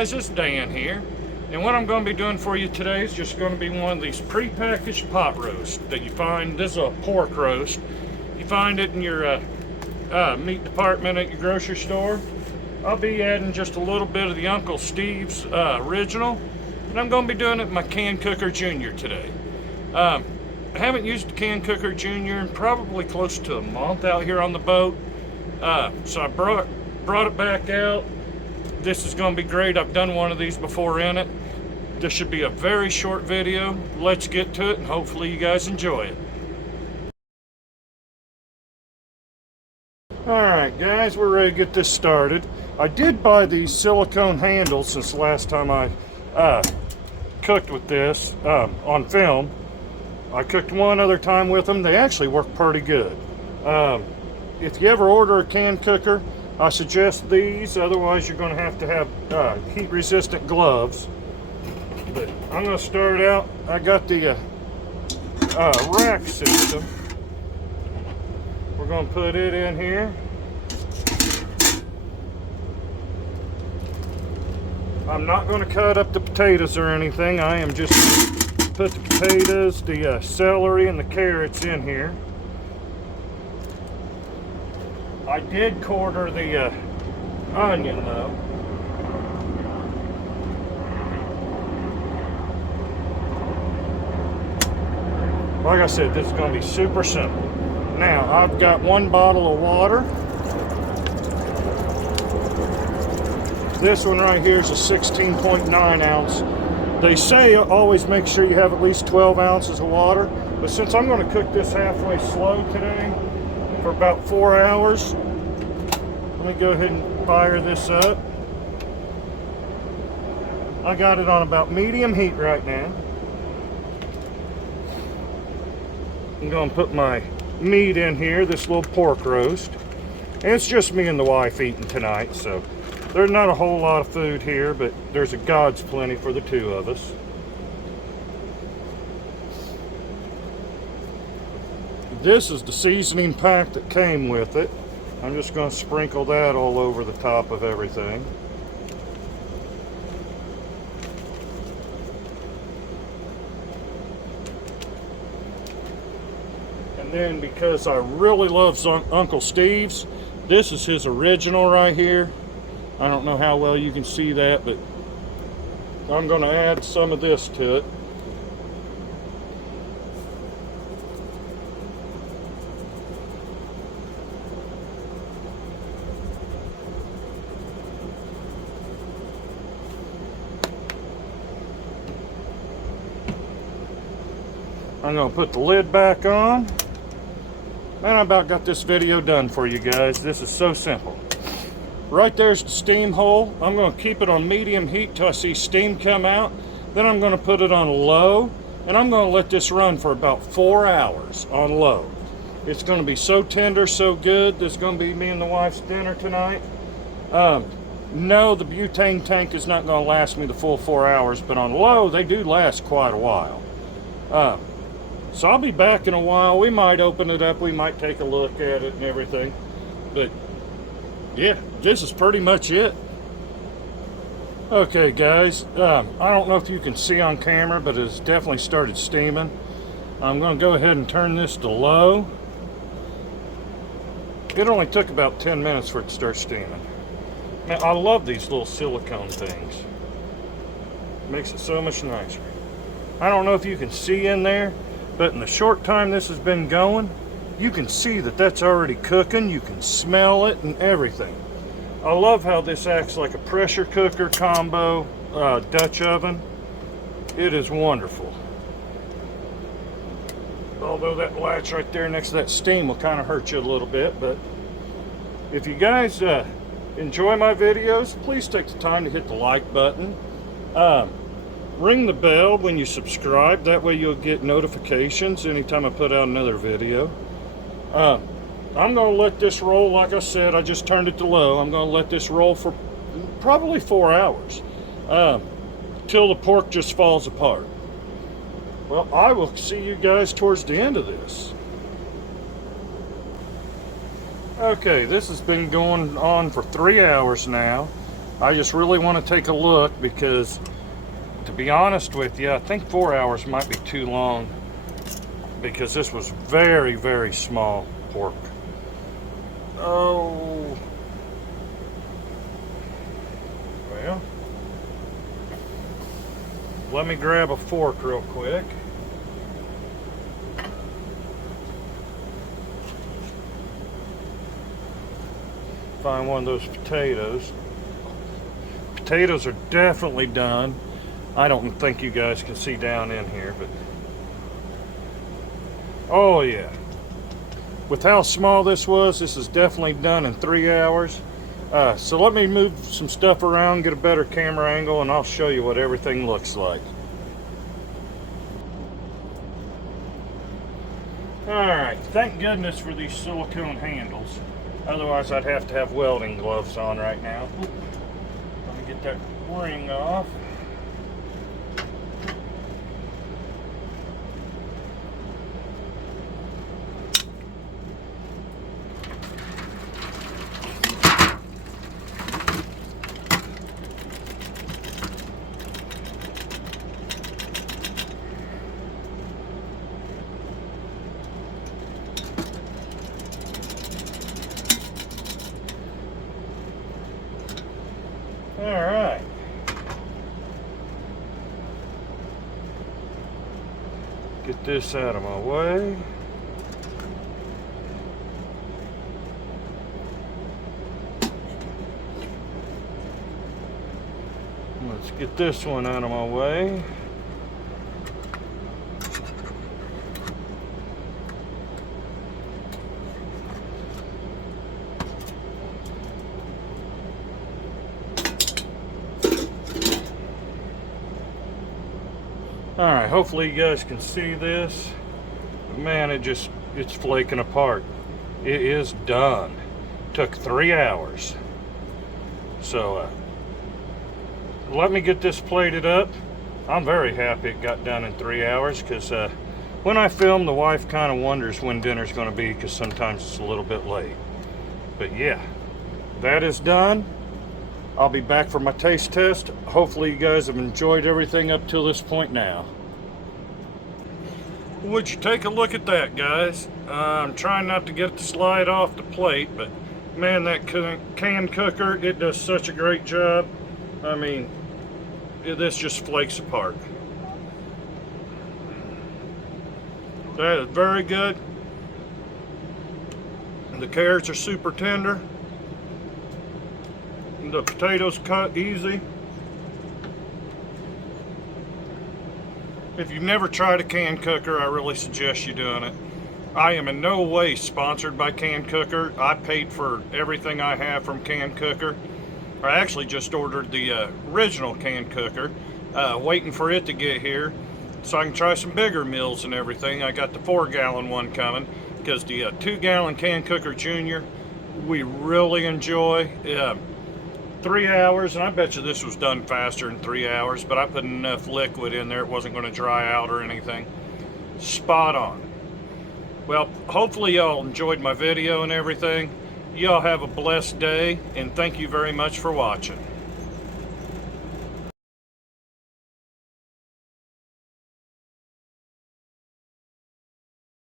guys, it's Dan here, and what I'm going to be doing for you today is just going to be one of these pre-packaged pot roasts that you find. This is a pork roast. You find it in your meat department at your grocery store. I'll be adding just a little bit of the Uncle Steve's original, and I'm going to be doing it in my CanCooker Jr today. I haven't used the CanCooker Jr in probably close to a month out here on the boat, so I brought it back out. This is going to be great. I've done one of these before in it. This should be a very short video. Let's get to it, and hopefully you guys enjoy it. Alright guys, we're ready to get this started. I did buy these silicone handles since the last time I cooked with this on film. I cooked one other time with them. They actually work pretty good. If you ever order a CanCooker, I suggest these. Otherwise you're going to have heat resistant gloves. But I'm going to start out. I got the rack system. We're going to put it in here. I'm not going to cut up the potatoes or anything. I am just going to put the potatoes, the celery, and the carrots in here. I did quarter the onion though. Like I said, this is going to be super simple. Now, I've got one bottle of water. This one right here is a 16.9 ounce. They say always make sure you have at least 12 ounces of water, but since I'm going to cook this halfway slow today for about 4 hours, let me go ahead and fire this up. I got it on about medium heat right now. I'm going to put my meat in here, this little pork roast. And it's just me and the wife eating tonight, so there's not a whole lot of food here, but there's a God's plenty for the two of us. This is the seasoning pack that came with it. I'm just going to sprinkle that all over the top of everything. And then because I really love Uncle Steve's, this is his original right here. I don't know how well you can see that, but I'm going to add some of this to it. I'm going to put the lid back on. And I about got this video done for you guys. This is so simple. Right there's the steam hole. I'm going to keep it on medium heat till I see steam come out. Then I'm going to put it on low. And I'm going to let this run for about 4 hours on low. It's going to be so tender, so good. This is going to be me and the wife's dinner tonight. No, the butane tank is not going to last me the full 4 hours. But on low, they do last quite a while. So I'll be back in a while. We might open it up. We might take a look at it and everything. But yeah, this is pretty much it. Okay guys, I don't know if you can see on camera, but it's definitely started steaming. I'm going to go ahead and turn this to low. It only took about 10 minutes for it to start steaming. Now, I love these little silicone things. Makes it so much nicer. I don't know if you can see in there, but in the short time this has been going, you can see that that's already cooking. You can smell it and everything. I love how this acts like a pressure cooker combo Dutch oven. It is wonderful. Although that latch right there next to that steam will kind of hurt you a little bit, but if you guys enjoy my videos, please take the time to hit the like button. Ring the bell when you subscribe. That way you'll get notifications anytime I put out another video. I'm going to let this roll. Like I said, I just turned it to low. I'm going to let this roll for probably 4 hours till the pork just falls apart. Well, I will see you guys towards the end of this. Okay, this has been going on for 3 hours now. I just really want to take a look because, to be honest with you, I think 4 hours might be too long because this was very, very small pork. Oh, well, let me grab a fork real quick. Find one of those potatoes. Potatoes are definitely done. I don't think you guys can see down in here, but oh yeah. With how small this is definitely done in 3 hours. So let me move some stuff around, get a better camera angle, and I'll show you what everything looks like. Alright, thank goodness for these silicone handles. Otherwise I'd have to have welding gloves on right now. Let me get that ring off. Alright. Get this out of my way. Let's get this one out of my way. Alright, hopefully you guys can see this. Man, it's flaking apart. It is done. Took 3 hours. So, let me get this plated up. I'm very happy it got done in 3 hours because when I film, the wife kind of wonders when dinner's going to be because sometimes it's a little bit late. But yeah, that is done. I'll be back for my taste test. Hopefully you guys have enjoyed everything up till this point now. Would you take a look at that, guys? I'm trying not to get it to slide off the plate, but man, that CanCooker, it does such a great job. I mean, this just flakes apart. That is very good. The carrots are super tender. The potatoes cut easy. If you've never tried a CanCooker, I really suggest you doing it. I am in no way sponsored by CanCooker. I paid for everything I have from CanCooker. I actually just ordered the original CanCooker, waiting for it to get here so I can try some bigger meals and everything. I got the 4-gallon one coming because the 2-gallon CanCooker Jr. we really enjoy. 3 hours, and I bet you this was done faster than 3 hours, but I put enough liquid in there it wasn't going to dry out or anything. Spot on. Well, hopefully y'all enjoyed my video and everything. Y'all have a blessed day, and thank you very much for watching.